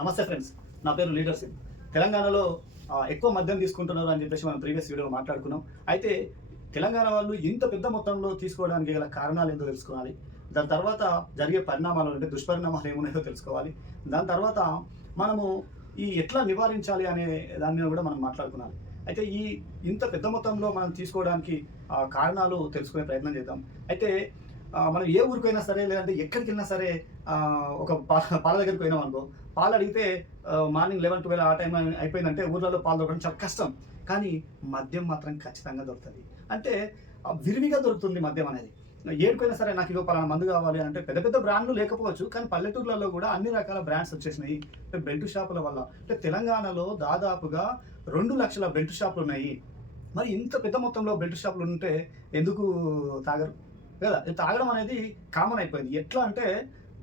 నమస్తే ఫ్రెండ్స్, నా పేరు లీడర్ సింగ్. తెలంగాణలో ఎక్కువ మద్యం తీసుకుంటున్నారు అని చెప్పేసి మనం ప్రీవియస్ వీడియోలో మాట్లాడుకున్నాం. అయితే తెలంగాణ వాళ్ళు ఇంత పెద్ద మొత్తంలో తీసుకోవడానికి గల కారణాలు ఏంటో తెలుసుకోవాలి. దాని తర్వాత జరిగే పరిణామాలు అంటే దుష్పరిణామాలు ఏమున్నాయో తెలుసుకోవాలి. దాని తర్వాత మనము ఎట్లా నివారించాలి అనే దాని మీద కూడా మనం మాట్లాడుకున్నాం. అయితే ఇంత పెద్ద మొత్తంలో మనం తీసుకోవడానికి కారణాలు తెలుసుకునే ప్రయత్నం చేద్దాం. అయితే మనం ఏ ఊరికైనా సరే, లేదంటే ఎక్కడికి వెళ్ళినా సరే, ఒక పాల దగ్గరికి పోయినాం అనుకో, పాలు అడిగితే మార్నింగ్ 11-12 ఆ టైం అయిపోయిందంటే ఊర్లలో పాలు దొరకడం చాలా కష్టం. కానీ మద్యం మాత్రం ఖచ్చితంగా దొరుకుతుంది. అంటే విరివిగా దొరుకుతుంది మద్యం అనేది. ఏడుకైనా సరే నాకు ఇగో పలానా మందు కావాలి అంటే పెద్ద పెద్ద బ్రాండ్లు లేకపోవచ్చు, కానీ పల్లెటూర్లలో కూడా అన్ని రకాల బ్రాండ్స్ వచ్చేసినాయి. అంటే బెల్ట్ షాపుల వల్ల అంటే తెలంగాణలో దాదాపుగా 2 లక్షల బెల్ట్ షాపులు ఉన్నాయి. మరి ఇంత పెద్ద మొత్తంలో బెల్ట్ షాపులు ఉంటే ఎందుకు తాగరు కదా? తాగడం అనేది కామన్ అయిపోయింది. ఎట్లా అంటే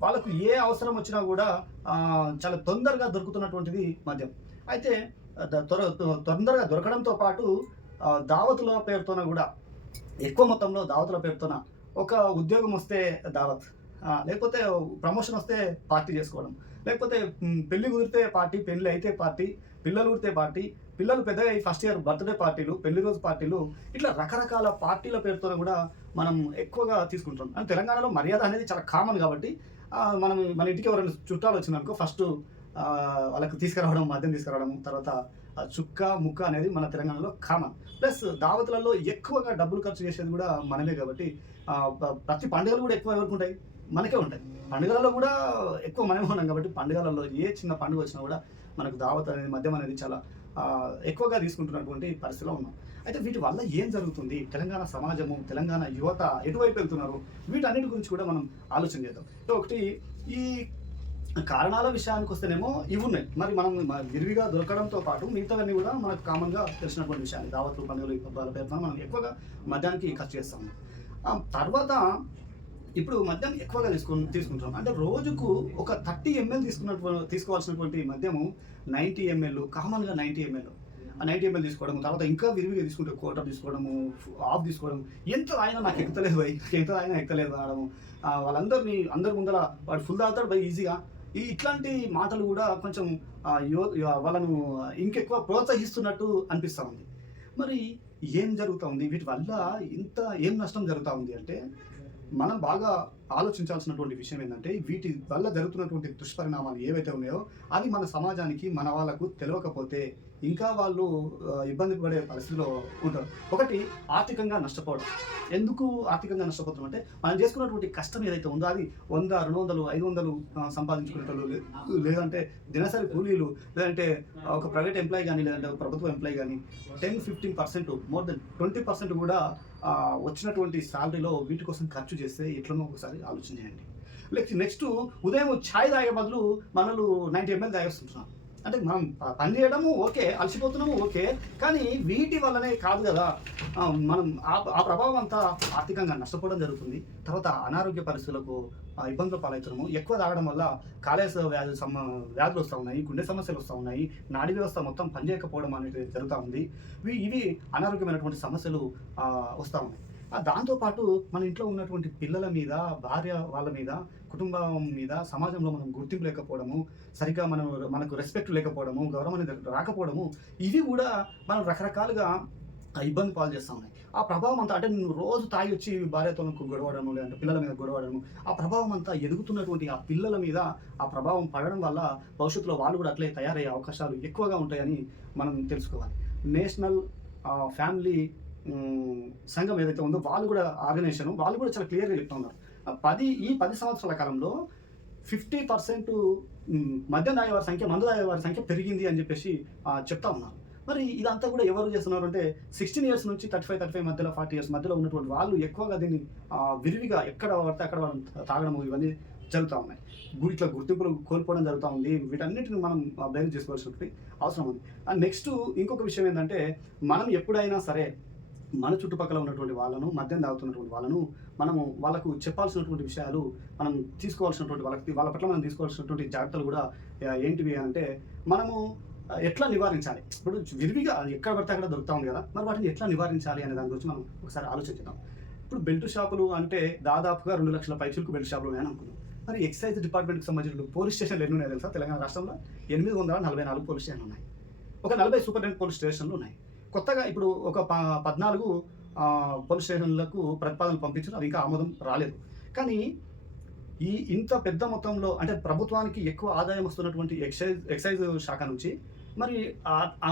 వాళ్ళకు ఏ అవసరం వచ్చినా కూడా చాలా తొందరగా దొరుకుతున్నటువంటిది మద్యం. అయితే తొందరగా దొరకడంతో పాటు దావతుల పేరుతోన కూడా ఎక్కువ మొత్తంలో దావతుల పేరుతోన ఒక ఉద్యోగం వస్తే దావత్, లేకపోతే ప్రమోషన్ వస్తే పార్టీ చేసుకోవడం, లేకపోతే పెళ్లి కుదిరితే పార్టీ, పెళ్లి అయితే పార్టీ, పిల్లలు కుడితే పార్టీ, పిల్లలు పెద్దగా ఈ ఫస్ట్ ఇయర్ బర్త్డే పార్టీలు, పెళ్లి రోజు పార్టీలు, ఇట్లా రకరకాల పార్టీల పేరుతో కూడా మనం ఎక్కువగా తీసుకుంటాం. అంటే తెలంగాణలో మర్యాద అనేది చాలా కామన్ కాబట్టి మన ఇంటికి ఎవరైనా చుట్టాలు వచ్చిందనుకో ఫస్ట్ వాళ్ళకి తీసుకురావడం, మద్యం తీసుకురావడం, తర్వాత చుక్క ముక్క అనేది మన తెలంగాణలో కామన్. ప్లస్ దావతులలో ఎక్కువగా డబ్బులు ఖర్చు చేసేది కూడా మనమే కాబట్టి ప్రతి పండుగలు కూడా ఎక్కువ ఎవరికి ఉంటాయి, మనకే ఉంటాయి. పండుగలలో కూడా ఎక్కువ మనమే ఉన్నాం కాబట్టి పండుగలలో ఏ చిన్న పండుగ వచ్చినా కూడా మనకు దావత్ అనేది, మద్యం అనేది చాలా ఎక్కువగా తీసుకుంటున్నటువంటి పరిస్థితిలో ఉన్నాం. అయితే వీటి వల్ల ఏం జరుగుతుంది, తెలంగాణ సమాజము, తెలంగాణ యువత ఎటువైపు వెళ్తున్నారు, వీటన్నిటి గురించి కూడా మనం ఆలోచన చేద్దాం. ఒకటి, ఈ కారణాల విషయానికి వస్తేనేమో ఇవి ఉన్నాయి. మరి మనం విరివిగా దొరకడంతో పాటు మిగతావన్నీ కూడా మనకు కామన్గా తెలిసినటువంటి విషయాలు. దావత్లు, పండుగలు, పబ్బాల పేరుతో మనం ఎక్కువగా మద్యానికి ఖర్చు చేస్తాము. తర్వాత ఇప్పుడు మద్యం ఎక్కువగా తీసుకుంటాం. అంటే రోజుకు ఒక 30 ml తీసుకోవాల్సినటువంటి మద్యము 90 ml, కామన్గా 90 ml. ఆ 90 ml తీసుకోవడము, తర్వాత ఇంకా విరివిగా తీసుకుంటే క్వార్టర్ తీసుకోవడము, హాఫ్ తీసుకోవడం. ఎంత అయినా నాకు ఎక్కలేదు భయ్, ఎంత అయినా ఎక్కలేదు అనడము, అందరి ముందర వాడు ఫుల్ తాగుతాడు భయ్ ఈజీగా. ఇట్లాంటి మాటలు కూడా కొంచెం వాళ్ళను ఇంకెక్కువ ప్రోత్సహిస్తున్నట్టు అనిపిస్తూ ఉంది. మరి ఏం జరుగుతూ ఉంది, వీటి వల్ల ఏం నష్టం జరుగుతూ ఉంది అంటే మనం బాగా ఆలోచించాల్సినటువంటి విషయం ఏంటంటే వీటి వల్ల జరుగుతున్నటువంటి దుష్పరిణామాలు ఏవైతే ఉన్నాయో అవి మన సమాజానికి, మన వాళ్ళకు తెలియకపోతే ఇంకా వాళ్ళు ఇబ్బంది పడే పరిస్థితిలో ఉంటారు. ఒకటి, ఆర్థికంగా నష్టపోవడం. ఎందుకు ఆర్థికంగా నష్టపోతాం అంటే మనం చేసుకున్నటువంటి కష్టం ఏదైతే ఉందో అది 100, 200, 500 సంపాదించుకునేటోళ్ళు, లేదంటే దినసరి కూలీలు, లేదంటే ఒక ప్రైవేట్ ఎంప్లాయీ కానీ, లేదంటే ఒక ప్రభుత్వ ఎంప్లాయీ కానీ 10-15%, మోర్ దెన్ 20% కూడా వచ్చినటువంటి శాలరీలో వీటి కోసం ఖర్చు చేస్తే ఎట్లనో ఒకసారి ఆలోచన చేయండి. నెక్స్ట్, ఉదయం ఛాయ్ తాగే బదులు మనలు 90 ml తాగేస్తుంటున్నాం. అంటే మనం పని చేయడము ఓకే, అలసిపోతున్నాము ఓకే, కానీ వీటి వల్లనే కాదు కదా మనం ఆ ప్రభావం అంతా ఆర్థికంగా నష్టపోవడం జరుగుతుంది. తర్వాత అనారోగ్య పరిస్థితులకు ఇబ్బందులు పాలవుతున్నాము. ఎక్కువ తాగడం వల్ల కాలేయ వ్యాధులు వస్తూ ఉన్నాయి, గుండె సమస్యలు వస్తూ ఉన్నాయి, నాడీ వ్యవస్థ మొత్తం పనిచేయకపోవడం అనేది జరుగుతూ ఉంది. ఇవి అనారోగ్యమైనటువంటి సమస్యలు వస్తూ ఉన్నాయి. దాంతోపాటు మన ఇంట్లో ఉన్నటువంటి పిల్లల మీద, భార్య వాళ్ళ మీద, కుటుంబం మీద, సమాజంలో మనం గుర్తింపు లేకపోవడము, సరిగ్గా మనకు రెస్పెక్ట్ లేకపోవడము, గౌరవం అనేది రాకపోవడము, ఇవి కూడా మనం రకరకాలుగా ఇబ్బంది పాలు చేస్తూ ఉన్నాయి. ఆ ప్రభావం అంతా అంటే నువ్వు రోజు తాగి వచ్చి భార్యతో గొడవడము, లేదంటే పిల్లల మీద గొడవడము, ఆ ప్రభావం అంతా ఎదుగుతున్నటువంటి ఆ పిల్లల మీద ఆ ప్రభావం పడడం వల్ల భవిష్యత్తులో వాళ్ళు కూడా అట్లే తయారయ్యే అవకాశాలు ఎక్కువగా ఉంటాయని మనం తెలుసుకోవాలి. నేషనల్ ఫ్యామిలీ సంఘం ఏదైతే ఉందో వాళ్ళు కూడా ఆర్గనైజేషన్ వాళ్ళు కూడా చాలా క్లియర్గా చెప్తా ఉన్నారు. 10 సంవత్సరాల కాలంలో 50% మద్యం తాగేవారి సంఖ్య, మందు తాగేవారి సంఖ్య పెరిగింది అని చెప్పేసి చెప్తా ఉన్నారు. మరి ఇదంతా కూడా ఎవరు చేస్తున్నారు అంటే 16 years నుంచి 35 మధ్యలో, 40 years మధ్యలో ఉన్నటువంటి వాళ్ళు ఎక్కువగా దీన్ని విరివిగా ఎక్కడ పడితే అక్కడ తాగడము ఇవన్నీ జరుగుతూ ఉన్నాయి. ఇట్లా గుర్తింపులు కోల్పోవడం జరుగుతూ ఉంది. వీటన్నిటిని మనం బేర్ చేసుకోవాల్సినటువంటి అవసరం ఉంది. అండ్ నెక్స్ట్ ఇంకొక విషయం ఏంటంటే మనం ఎప్పుడైనా సరే మన చుట్టుపక్కల ఉన్నటువంటి వాళ్ళను, మద్యం తాగుతున్నటువంటి వాళ్ళను మనము వాళ్ళకు చెప్పాల్సినటువంటి విషయాలు, మనం తీసుకోవాల్సినటువంటి వాళ్ళ పట్ల మనం తీసుకోవాల్సినటువంటి జాగ్రత్తలు కూడా ఏంటివి అంటే మనము ఎట్లా నివారించాలి. ఇప్పుడు విరివిగా ఎక్కడ పడితే అక్కడ దొరుకుతూ ఉంది కదా, మరి వాటిని ఎట్లా నివారించాలి అనే దాని గురించి మనం ఒకసారి ఆలోచించుదాం. ఇప్పుడు బెల్ట్ షాపులు అంటే దాదాపుగా 2 లక్షల పైచులకు బెల్ట్ షాపులు ఉన్నాయని అనుకున్నాం. మరి ఎక్సైజ్ డిపార్ట్మెంట్‌కి సంబంధించిన పోలీస్ స్టేషన్లు ఎన్ని ఉన్నాయో తెలుసా? తెలంగాణ రాష్ట్రంలో 844 పోలీస్ స్టేషన్లు ఉన్నాయి. ఒక 40 సూపరింటెండెంట్ పోలీస్ స్టేషన్లు ఉన్నాయి. కొత్తగా ఇప్పుడు ఒక 14 పోలీస్ స్టేషన్లకు ప్రతిపాదనలు పంపించారు. అవి ఇంకా ఆమోదం రాలేదు. కానీ ఇంత పెద్ద మొత్తంలో అంటే ప్రభుత్వానికి ఎక్కువ ఆదాయం వస్తున్నటువంటి ఎక్సైజ్ శాఖ నుంచి మరి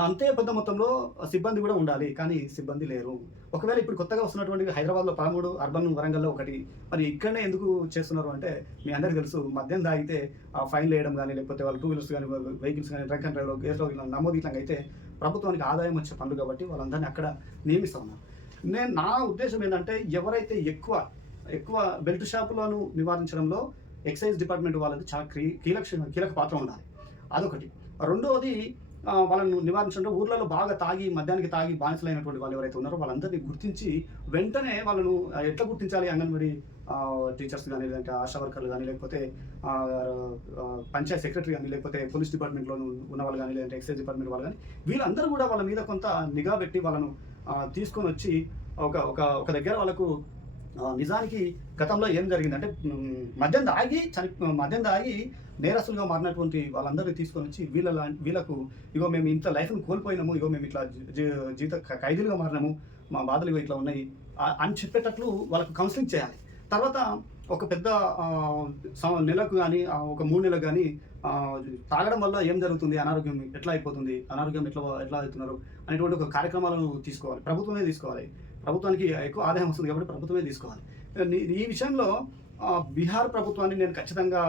అంతే పెద్ద మొత్తంలో సిబ్బంది కూడా ఉండాలి. కానీ సిబ్బంది లేరు. ఒకవేళ ఇప్పుడు కొత్తగా వస్తున్నటువంటి హైదరాబాద్లో 13, అర్బన్ వరంగల్లో 1, మరి ఇక్కడనే ఎందుకు చేస్తున్నారు అంటే మీ అందరికీ తెలుసు, మద్యం తాగితే ఫైన్లు వేయడం కానీ, లేకపోతే వాళ్ళు 2 వీలర్స్ కానీ, వెహికల్స్ కానీ, డ్రంక్ అండ్ డ్రైవ్లో కేసులో నమోదు ఇట్లా అయితే ప్రభుత్వానికి ఆదాయం వచ్చే పనులు కాబట్టి వాళ్ళందరినీ అక్కడ నియమిస్తూ ఉన్నారు. నా ఉద్దేశం ఏంటంటే ఎవరైతే ఎక్కువ బెల్ట్ షాపులను నివారించడంలో ఎక్సైజ్ డిపార్ట్మెంట్ వాళ్ళది చాలా కీలక పాత్ర ఉండాలి. అదొకటి. రెండవది వాళ్ళను నివారించడంలో ఊర్లలో బాగా మద్యానికి తాగి బానిసలైనటువంటి వాళ్ళు ఎవరైతే ఉన్నారో వాళ్ళందరినీ గుర్తించి వెంటనే వాళ్ళను ఎట్లా గుర్తించాలి? అంగన్వాడీ టీచర్స్ కానీ, లేదంటే ఆశా వర్కర్లు కానీ, లేకపోతే పంచాయత్ సెక్రటరీ కానీ, లేకపోతే పోలీస్ డిపార్ట్మెంట్లో ఉన్న వాళ్ళు కానీ, లేదంటే ఎక్సైజ్ డిపార్ట్మెంట్ వాళ్ళు కానీ, వీళ్ళందరూ కూడా వాళ్ళ మీద కొంత నిఘా పెట్టి వాళ్ళను తీసుకొని వచ్చి ఒక దగ్గర వాళ్ళకు నిజానికి గతంలో ఏం జరిగిందంటే మద్యం దాగి నేరస్తులుగా మారినటువంటి వాళ్ళందరినీ తీసుకొని వచ్చి వీళ్ళకు ఇగో మేము ఇంత లైఫ్ని కోల్పోయినాము, ఇగో మేము ఇట్లా జీవిత ఖైదీలుగా మారినాము, మా బాధలు ఇగో ఇట్లా ఉన్నాయి అని చెప్పేటట్లు వాళ్ళకు కౌన్సిలింగ్ చేయాలి. తర్వాత ఒక పెద్ద నెలకు కానీ, ఒక 3 నెలలకు కానీ తాగడం వల్ల ఏం జరుగుతుంది, అనారోగ్యం ఎట్లా అయిపోతుంది, అనారోగ్యం ఎట్లా అవుతున్నారు అనేటువంటి ఒక కార్యక్రమాలను తీసుకోవాలి. ప్రభుత్వమే తీసుకోవాలి. ప్రభుత్వానికి ఎక్కువ ఆదాయం వస్తుంది కాబట్టి ప్రభుత్వమే తీసుకోవాలి. ఈ విషయంలో బీహార్ ప్రభుత్వాన్ని నేను ఖచ్చితంగా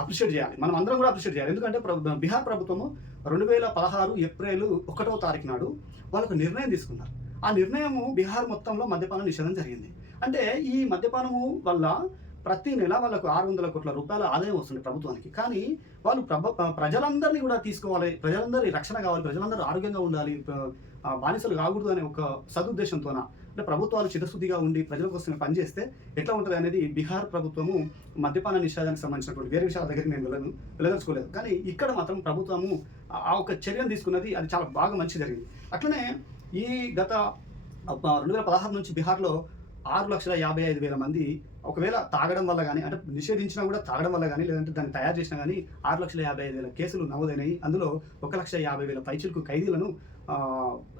అప్రిషియేట్ చేయాలి. మనం అందరం కూడా అప్రిషియేట్ చేయాలి. ఎందుకంటే బీహార్ ప్రభుత్వము 2016 ఏప్రిల్ 1వ తారీఖు నాడు వాళ్ళకు నిర్ణయం తీసుకున్నారు. ఆ నిర్ణయము బీహార్ మొత్తంలో మద్యపానం నిషేధం జరిగింది. అంటే ఈ మద్యపానము వల్ల ప్రతి నెల వాళ్ళకు 600 కోట్ల రూపాయల ఆదాయం వస్తుంది ప్రభుత్వానికి. కానీ వాళ్ళు ప్రజలందరినీ కూడా తీసుకోవాలి, ప్రజలందరి రక్షణ కావాలి, ప్రజలందరూ ఆరోగ్యంగా ఉండాలి, బానిసలు కాకూడదు అనే ఒక సదుద్దేశంతోన అంటే ప్రభుత్వాలు చిత్తశుద్ధిగా ఉండి ప్రజల కోసం పనిచేస్తే ఎట్లా ఉంటుంది అనేది బీహార్ ప్రభుత్వము మద్యపాన నిషేధానికి సంబంధించినటువంటి వేరే విషయాల దగ్గరికి నేను వెళ్ళదలుచుకోలేదు. కానీ ఇక్కడ మాత్రం ప్రభుత్వము ఆ ఒక చర్యను తీసుకున్నది అది చాలా బాగా మంచి జరిగింది. అట్లనే ఈ గత 2016 నుంచి బీహార్లో 6,55,000 మంది ఒకవేళ తాగడం వల్ల కానీ, అంటే నిషేధించినా కూడా తాగడం వల్ల కానీ, లేదంటే దాన్ని తయారు చేసినా కానీ 6,55,000 కేసులు నమోదైనాయి. అందులో 1,50,000 పైచిలకు ఖైదీలను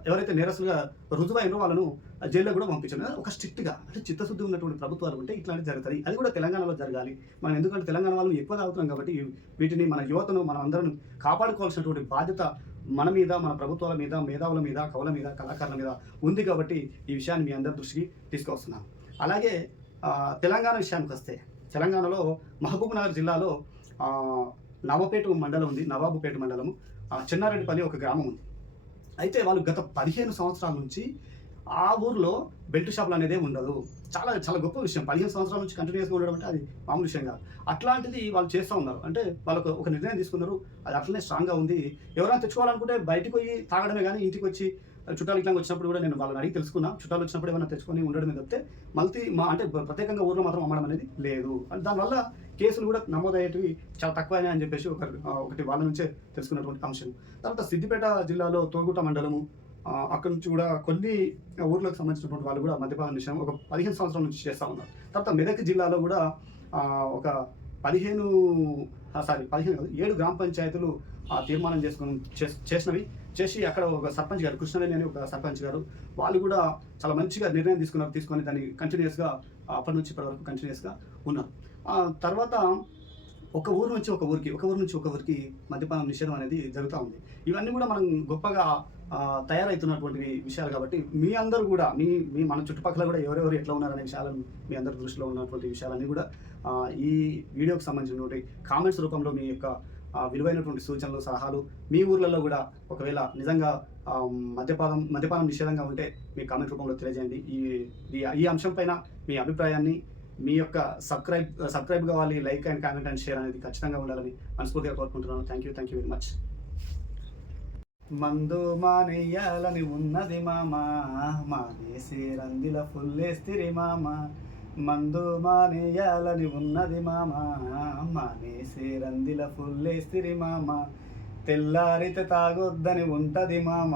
ఎవరైతే నేరస్తులుగా రుజువైనో వాళ్ళను జైల్లో కూడా పంపించారు. ఒక స్ట్రిక్ట్గా అంటే చిత్తశుద్ధి ఉన్నటువంటి ప్రభుత్వాలు ఉంటే ఇట్లాంటివి జరుగుతాయి. అది కూడా తెలంగాణలో జరగాలి. మనం ఎందుకంటే తెలంగాణ వాళ్ళు ఎక్కువ తాగుతున్నాం కాబట్టి వీటిని మన యువతను మనం అందరం కాపాడుకోవాల్సినటువంటి బాధ్యత మన మీద, మన ప్రభుత్వాల మీద, మేధావుల మీద, కవుల మీద, కళాకారుల మీద ఉంది. కాబట్టి ఈ విషయాన్ని మీ అందరి దృష్టికి తీసుకొస్తున్నాను. అలాగే తెలంగాణ విషయానికి వస్తే తెలంగాణలో మహబూబ్ నగర్ జిల్లాలో నవాబుపేట మండలం ఉంది. నవాబుపేట మండలము చెన్నారెడ్డిపల్లి ఒక గ్రామం ఉంది. అయితే వాళ్ళు గత 15 సంవత్సరాల నుంచి ఆ ఊర్లో బెల్ట్ షాపులు అనేదే ఉండదు. చాలా చాలా గొప్ప విషయం. 15 సంవత్సరాల నుంచి కంటిన్యూస్గా ఉండడం అంటే అది మామూలు విషయం కాదు. అట్లాంటిది వాళ్ళు చేస్తూ ఉన్నారు. అంటే వాళ్ళకు ఒక నిర్ణయం తీసుకున్నారు. అది అట్లనే స్ట్రాంగ్గా ఉంది. ఎవరైనా తెచ్చుకోవాలనుకుంటే బయటకు పోయి తాగడమే కానీ ఇంటికి వచ్చి చుట్టాలు ఇట్లా వచ్చినప్పుడు కూడా నేను వాళ్ళని అడిగి తెలుసుకున్నా. చుట్టాలు వచ్చినప్పుడు ఏమైనా తెచ్చుకొని ఉండడమే తప్పితే అంటే ప్రత్యేకంగా ఊర్లో మాత్రం అమ్మడం అనేది లేదు. దానివల్ల కేసులు కూడా నమోదయ్యేటివి చాలా తక్కువనే అని చెప్పేసి ఒకటి వాళ్ళ నుంచే తెలుసుకున్నటువంటి అంశం. తర్వాత సిద్దిపేట జిల్లాలో తోగుట మండలము అక్కడ నుంచి కూడా కొన్ని ఊర్లకు సంబంధించినటువంటి వాళ్ళు కూడా మద్యపాన నిషేధం ఒక 15 సంవత్సరాల నుంచి చేస్తూ ఉన్నారు. తర్వాత మెదక్ జిల్లాలో కూడా ఒక 7 గ్రామ పంచాయతీలు తీర్మానం చేసి అక్కడ ఒక సర్పంచ్ గారు కృష్ణవేణి అని ఒక సర్పంచ్ గారు వాళ్ళు కూడా చాలా మంచిగా నిర్ణయం తీసుకొని దాన్ని కంటిన్యూస్గా అప్పటి నుంచి ఇప్పటి వరకు కంటిన్యూస్గా ఉన్నారు. తర్వాత ఒక ఊరు నుంచి ఒక ఊరికి మద్యపానం నిషేధం అనేది జరుగుతూ ఉంది. ఇవన్నీ కూడా మనం గొప్పగా తయారవుతున్నటువంటి విషయాలు కాబట్టి మీ అందరూ కూడా మన చుట్టుపక్కల కూడా ఎవరెవరు ఎట్లా ఉన్నారనే విషయాలను మీ అందరి దృష్టిలో ఉన్నటువంటి విషయాలన్నీ కూడా ఈ వీడియోకి సంబంధించినటువంటి కామెంట్స్ రూపంలో మీ యొక్క విలువైనటువంటి సూచనలు, సలహాలు మీ ఊర్లలో కూడా ఒకవేళ నిజంగా మద్యపానం నిషేధంగా ఉంటే మీ కామెంట్ రూపంలో తెలియజేయండి. ఈ అంశం పైన మీ అభిప్రాయాన్ని మీ యొక్క సబ్స్క్రైబ్ కావాలి, like and comment and share అనేది ఖచ్చితంగా ఉండాలని మనస్ఫూర్తిగా కోరుకుంటున్నాను. Thank you very much. మందు మానేయాలని ఉన్నది మామ, మానేసి రందిల ఫుల్లేస్తిరి మామ. మందు మానేయాలని ఉన్నది మామ, మానేసి రందిల ఫుల్లేస్తిరి మామ. తెల్లారితే తాగొద్దని ఉంటది మామ,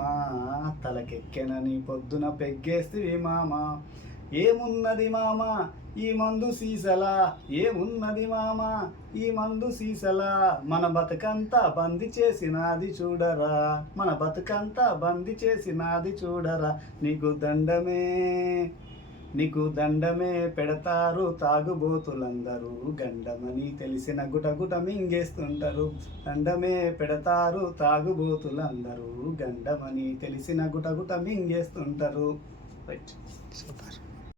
తలకెక్కెనని పొద్దున పెగ్గేస్తివి మామ. ఏమున్నది మామ ఈ మందు సీసలా, ఏమున్నది మామ ఈ మందు సీసలా, మన బతుకంతా బంది చేసినాది చూడరా, మన బతుకంతా బంది చేసినాది చూడరా, నీకు దండమే నీకు దండమే పెడతారు తాగుబోతులందరూ, గండమని తెలిసిన గుటగుట మింగేస్తుంటారు, దండమే పెడతారు తాగుబోతులందరూ, గండమని తెలిసిన గుటగుట మింగేస్తుంటారు. రైట్. సూపర్.